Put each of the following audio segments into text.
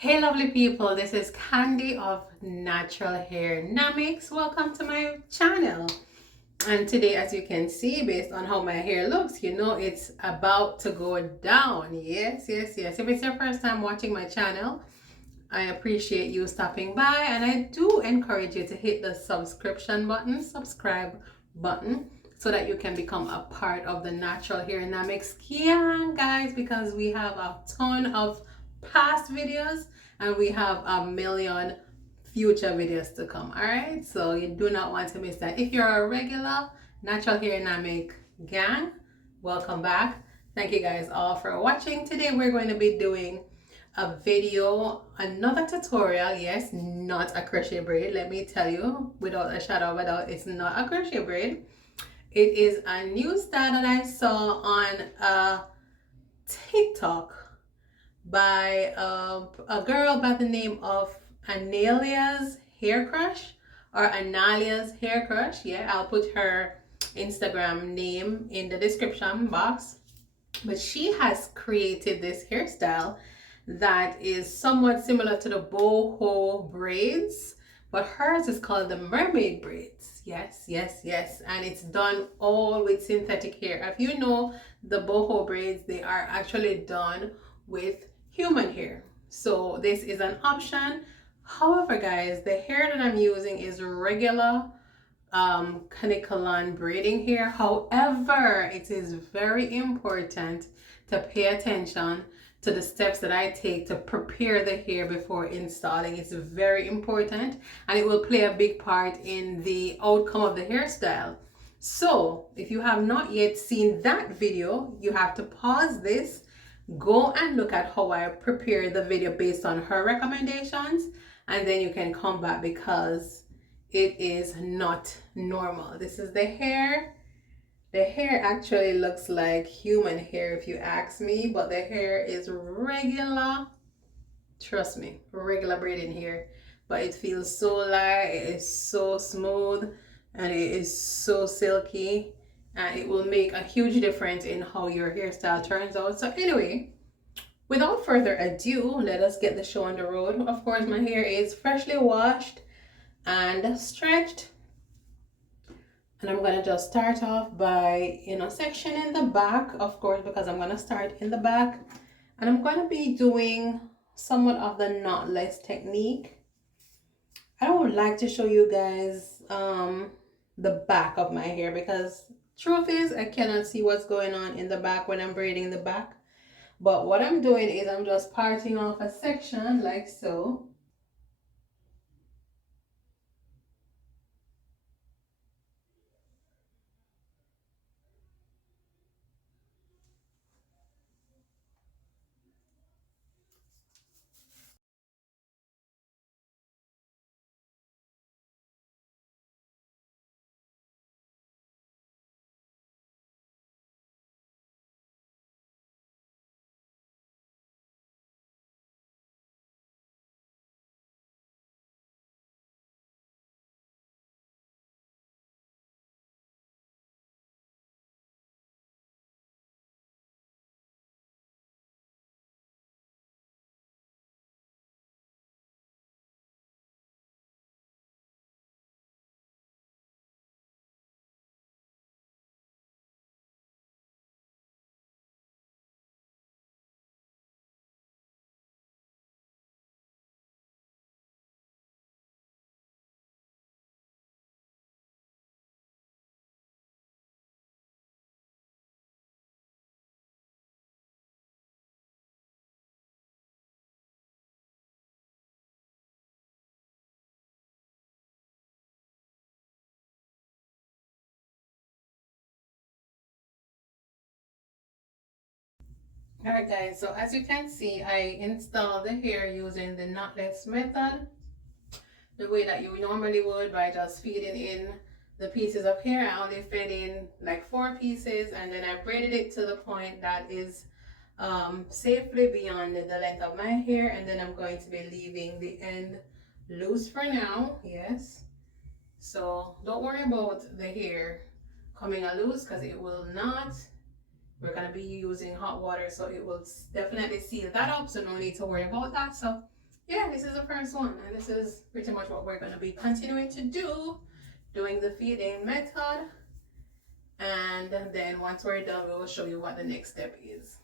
Hey lovely people, this is Candy of Naturalhairnamix. Welcome to my channel. And today, as you can see, based on how my hair looks, you know it's about to go down. Yes. If it's your first time watching my channel, I appreciate you stopping by, and I do encourage you to hit the subscribe button, so that you can become a part of the Naturalhairnamix gang, guys, because we have a ton of past videos and we have a million future videos to come. All right, so you do not want to miss that. If you're a regular Naturalhairnamix gang, welcome back. Thank you guys all for watching. Today we're going to be doing a video, another tutorial. Yes, not a crochet braid. Let me tell you without a shadow of a doubt, it's not a crochet braid. It is a new style that I saw on TikTok by a girl by the name of Analia's Hair Crush, or Analia's Hair Crush. Yeah, I'll put her Instagram name in the description box. But she has created this hairstyle that is somewhat similar to the boho braids, but hers is called the mermaid braids. Yes. And it's done all with synthetic hair. If you know the boho braids, they are actually done with human hair. So this is an option. However, guys, the hair that I'm using is regular caniculon braiding hair. However, it is very important to pay attention to the steps that I take to prepare the hair before installing. It's very important, and it will play a big part in the outcome of the hairstyle. So if you have not yet seen that video, you have to pause this, go and look at how I prepare the video based on her recommendations, and then you can come back, because it is not normal. This is the hair. The hair actually looks like human hair if you ask me, but the hair is regular. Trust me, regular braiding hair. But it feels so light, it is so smooth, and it is so silky. And it will make a huge difference in how your hairstyle turns out. So anyway, without further ado, let us get the show on the road. Of course, my hair is freshly washed and stretched, and I'm gonna just start off by sectioning the back, of course, because I'm gonna start in the back, and I'm gonna be doing somewhat of the knotless technique. I don't like to show you guys the back of my hair, because truth is I cannot see what's going on in the back when I'm braiding the back. But what I'm doing is I'm just parting off a section like so. Alright guys, so as you can see, I installed the hair using the knotless method, the way that you normally would, by just feeding in the pieces of hair. I only fed in like 4 pieces, and then I braided it to the point that is safely beyond the length of my hair, and then I'm going to be leaving the end loose for now. Yes, so don't worry about the hair coming loose, because it will not. We're going to be using hot water, so it will definitely seal that up, so no need to worry about that. So yeah, this is the first one, and this is pretty much what we're going to be continuing to do, doing the feeding method. And then once we're done, we will show you what the next step is.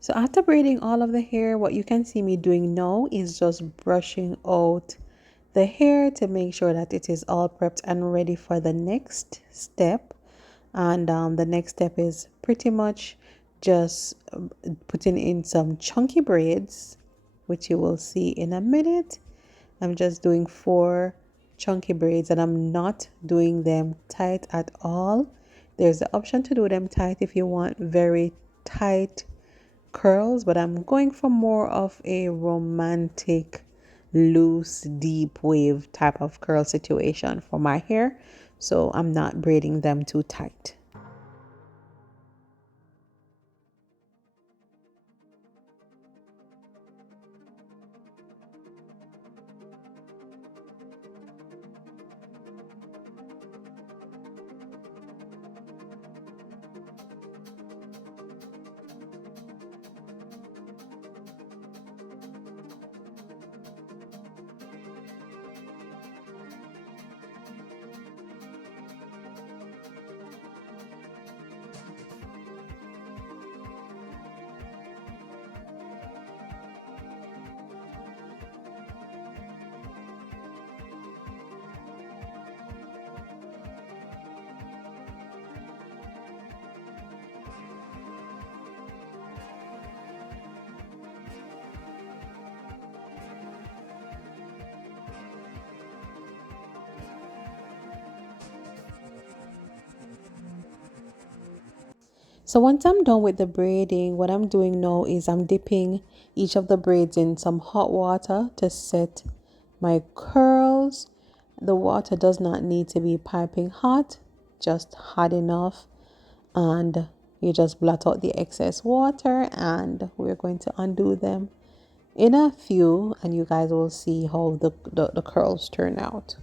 So after braiding all of the hair, what you can see me doing now is just brushing out the hair to make sure that it is all prepped and ready for the next step. And the next step is pretty much just putting in some chunky braids, which you will see in a minute. I'm just doing 4 chunky braids and I'm not doing them tight at all. There's the option to do them tight if you want very tight curls, but I'm going for more of a romantic, loose, deep wave type of curl situation for my hair. So I'm not braiding them too tight. So once I'm done with the braiding, what I'm doing now is I'm dipping each of the braids in some hot water to set my curls. The water does not need to be piping hot, just hot enough, and you just blot out the excess water, and we're going to undo them in a few, and you guys will see how the curls turn out.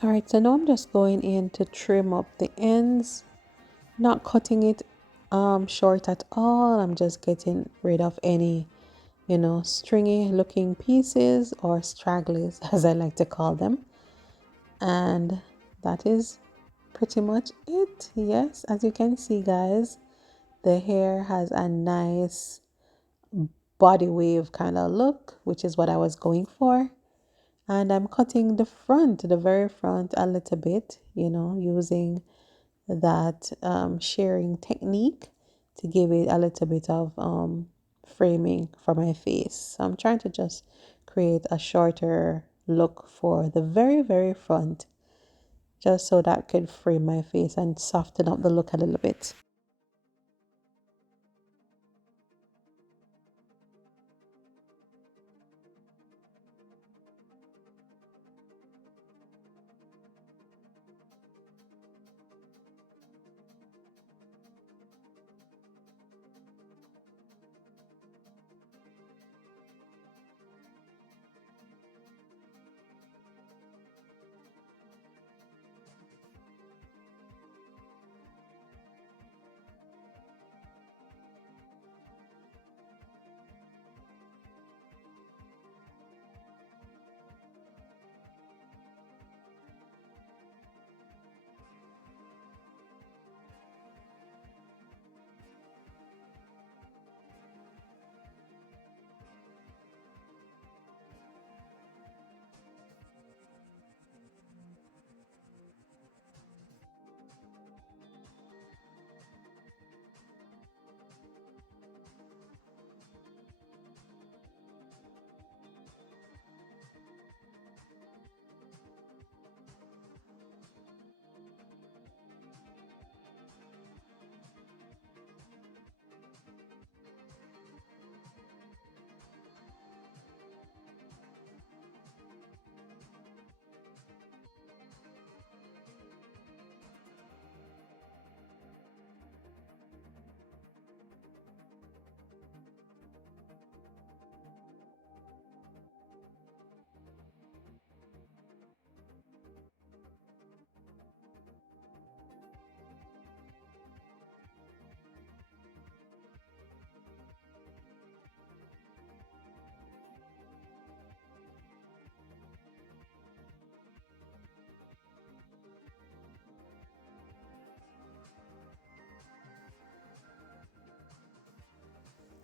All right, so now I'm just going in to trim up the ends, not cutting it short at all. I'm just getting rid of any, stringy looking pieces or stragglers, as I like to call them. And that is pretty much it. Yes, as you can see, guys, the hair has a nice body wave kind of look, which is what I was going for. And I'm cutting the front, the very front, a little bit, using that shearing technique to give it a little bit of framing for my face. So I'm trying to just create a shorter look for the very, very front, just so that could frame my face and soften up the look a little bit.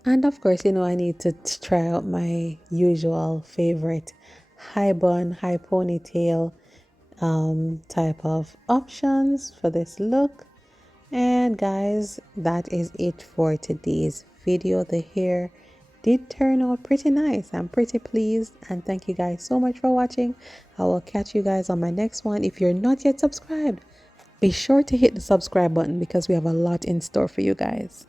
And of course, I need to try out my usual favorite high bun, high ponytail type of options for this look. And guys, that is it for today's video. The hair did turn out pretty nice. I'm pretty pleased, and thank you guys so much for watching. I will catch you guys on my next one. If you're not yet subscribed, be sure to hit the subscribe button because we have a lot in store for you guys.